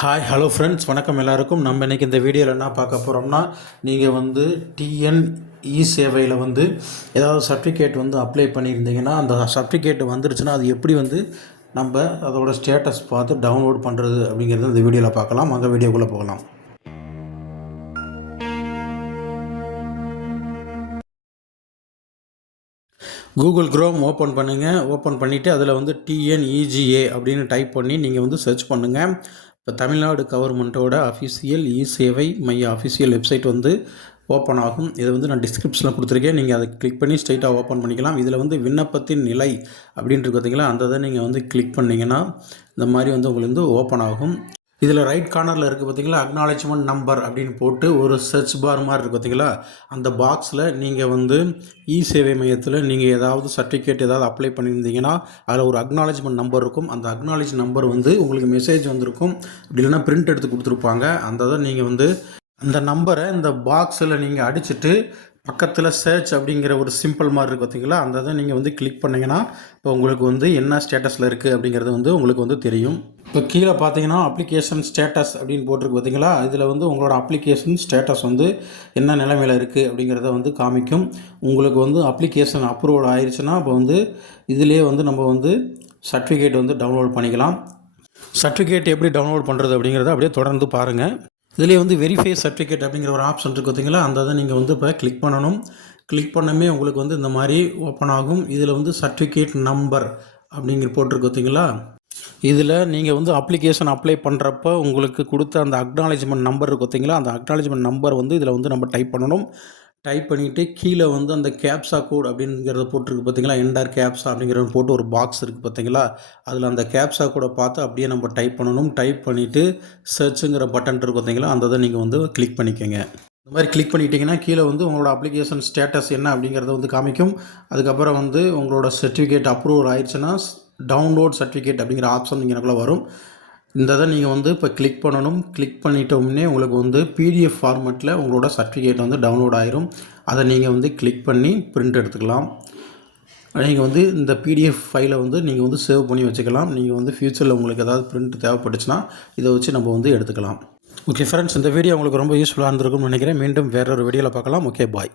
Hi hello friends வணக்கம் எல்லாருக்கும். நம்ம இன்றைக்கி இந்த வீடியோவில் என்ன பார்க்க போகிறோம்னா நீங்கள் வந்து டிஎன் இ சேவையில் வந்து ஏதாவது சர்டிஃபிகேட் வந்து அப்ளை பண்ணியிருந்தீங்கன்னா அந்த சர்டிஃபிகேட் வந்துருச்சுன்னா அது எப்படி வந்து நம்ம அதோட ஸ்டேட்டஸ் பார்த்து டவுன்லோட் பண்ணுறது அப்படிங்கிறத இந்த வீடியோவில் பார்க்கலாம். அங்கே வீடியோக்குள்ளே போகலாம். கூகுள் க்ரோம் ஓப்பன் பண்ணுங்கள் ஓப்பன் பண்ணிவிட்டு அதில் வந்து டிஎன்இஜிஏ அப்படின்னு டைப் பண்ணி நீங்கள் வந்து சர்ச் பண்ணுங்கள் இப்போ தமிழ்நாடு கவர்மெண்ட்டோட அஃபிஷியல் இ சேவை மைய அஃபிஷியல் வெப்சைட் வந்து ஓப்பன் ஆகும். இதை வந்து நான் டிஸ்கிரிப்ஷனில் கொடுத்துருக்கேன். நீங்கள் அதை கிளிக் பண்ணி ஸ்ட்ரைட்டாக ஓப்பன் பண்ணிக்கலாம். இதில் வந்து விண்ணப்பத்தின் நிலை அப்படின்ட்டு பார்த்தீங்களா அந்த இதை நீங்கள் வந்து கிளிக் பண்ணிங்கன்னா இந்த மாதிரி வந்து உங்களுக்கு வந்து ஓப்பன் ஆகும். இதில் ரைட் கார்னரில் இருக்குது பார்த்தீங்களா? அக்னாலேஜ்மெண்ட் நம்பர் அப்படின்னு போட்டு ஒரு சர்ச் பார் மாதிரி இருக்குது பார்த்தீங்களா? அந்த பாக்ஸில் நீங்கள் வந்து இ சேவை மையத்தில் நீங்கள் ஏதாவது சர்டிஃபிகேட் ஏதாவது அப்ளை பண்ணியிருந்தீங்கன்னா அதில் ஒரு அக்னாலேஜ்மெண்ட் நம்பர் இருக்கும். அந்த அக்னாலேஜ் நம்பர் வந்து உங்களுக்கு மெசேஜ் வந்திருக்கும். அப்படி இல்லைன்னா பிரிண்ட் எடுத்து கொடுத்துருப்பாங்க. அந்த தான் நீங்கள் வந்து அந்த நம்பரை இந்த பாக்ஸில் நீங்கள் அடிச்சுட்டு பக்கத்தில் சர்ச் அப்படிங்கிற ஒரு சிம்பிள் மாதிரி இருக்குது பார்த்தீங்களா? அந்த இதை நீங்கள் வந்து கிளிக் பண்ணிங்கன்னா இப்போ உங்களுக்கு வந்து என்ன ஸ்டேட்டஸில் இருக்குது அப்படிங்கிறது வந்து உங்களுக்கு வந்து தெரியும். இப்போ கீழே பார்த்தீங்கன்னா அப்ளிகேஷன் ஸ்டேட்டஸ் அப்படின்னு போட்டிருக்கு பார்த்தீங்களா? இதில் வந்து உங்களோட அப்ளிகேஷன் ஸ்டேட்டஸ் வந்து என்ன நிலைமையில் இருக்குது அப்படிங்கிறத வந்து காமிக்கும். உங்களுக்கு வந்து அப்ளிகேஷன் அப்ரூவல் ஆயிடுச்சுன்னா இப்போ வந்து இதிலே வந்து நம்ம வந்து சர்டிஃபிகேட் வந்து டவுன்லோட் பண்ணிக்கலாம். சர்டிஃபிகேட் எப்படி டவுன்லோட் பண்ணுறது அப்படிங்கிறத அப்படியே தொடர்ந்து பாருங்கள் இதுலேயே வந்து வெரிஃபை சர்டிஃபிகேட் அப்படிங்கிற ஒரு ஆப்ஷன் இருக்குது பார்த்தீங்களா? அந்த இதை நீங்கள் வந்து இப்போ கிளிக் பண்ணணும். கிளிக் பண்ணமே உங்களுக்கு வந்து இந்த மாதிரி ஓப்பன் ஆகும். இதில் வந்து சர்டிஃபிகேட் நம்பர் அப்படிங்கிற போட்டிருக்கு பார்த்தீங்களா? இதில் நீங்கள் வந்து அப்ளிகேஷன் அப்ளை பண்ணுறப்ப உங்களுக்கு கொடுத்த அந்த அக்னாலேஜ்மெண்ட் நம்பர் இருக்கும் பார்த்தீங்களா? அந்த அக்னாலேஜ்மெண்ட் நம்பர் வந்து இதில் வந்து நம்ம டைப் பண்ணணும். டைப் பண்ணிவிட்டு கீழே வந்து அந்த கேப்ஸா கோட் அப்படிங்கிறத போட்டிருக்கு பார்த்தீங்களா? என்டர் கேப்ஸா அப்படிங்கிறத போட்டு ஒரு பாக்ஸ் இருக்குது பார்த்தீங்களா? அதில் அந்த கேப்ஸா கூட பார்த்து அப்படியே நம்ம டைப் பண்ணணும். டைப் பண்ணிவிட்டு சர்ச்சுங்கிற பட்டன் இருக்கும் பார்த்தீங்களா? அந்த இதை நீங்கள் வந்து கிளிக் பண்ணிக்கோங்க. இந்த மாதிரி கிளிக் பண்ணிட்டீங்கன்னா கீழே வந்து உங்களோட அப்ளிகேஷன் ஸ்டேட்டஸ் என்ன அப்படிங்கிறத வந்து காமிக்கும். அதுக்கப்புறம் வந்து உங்களோட சர்டிஃபிகேட் அப்ரூவல் ஆயிடுச்சுன்னா டவுன்லோட் சர்டிஃபிகேட் அப்படிங்கிற ஆப்ஷன் இங்கனக்குள்ளே வரும். இந்த இதை நீங்கள் வந்து இப்போ கிளிக் பண்ணணும். கிளிக் பண்ணிட்டோம்னே உங்களுக்கு வந்து பிடிஎஃப் ஃபார்மெட்டில் உங்களோட சர்டிஃபிகேட் வந்து டவுன்லோட் ஆயிரும். அதை நீங்கள் வந்து கிளிக் பண்ணி பிரிண்ட் எடுத்துக்கலாம். நீங்கள் வந்து இந்த பிடிஎஃப் ஃபைலை வந்து நீங்கள் வந்து சேவ் பண்ணி வச்சுக்கலாம். நீங்கள் வந்து ஃப்யூச்சரில் உங்களுக்கு ஏதாவது பிரிண்ட் தேவைப்பட்டுச்சுன்னா இதை வச்சு நம்ம வந்து எடுத்துக்கலாம். ஓகே ஃப்ரெண்ட்ஸ் இந்த வீடியோ உங்களுக்கு ரொம்ப யூஸ்ஃபுல்லாக இருந்திருக்கும்னு நினைக்கிறேன். மீண்டும் வேறொரு வீடியோவில் பார்க்கலாம். Okay bye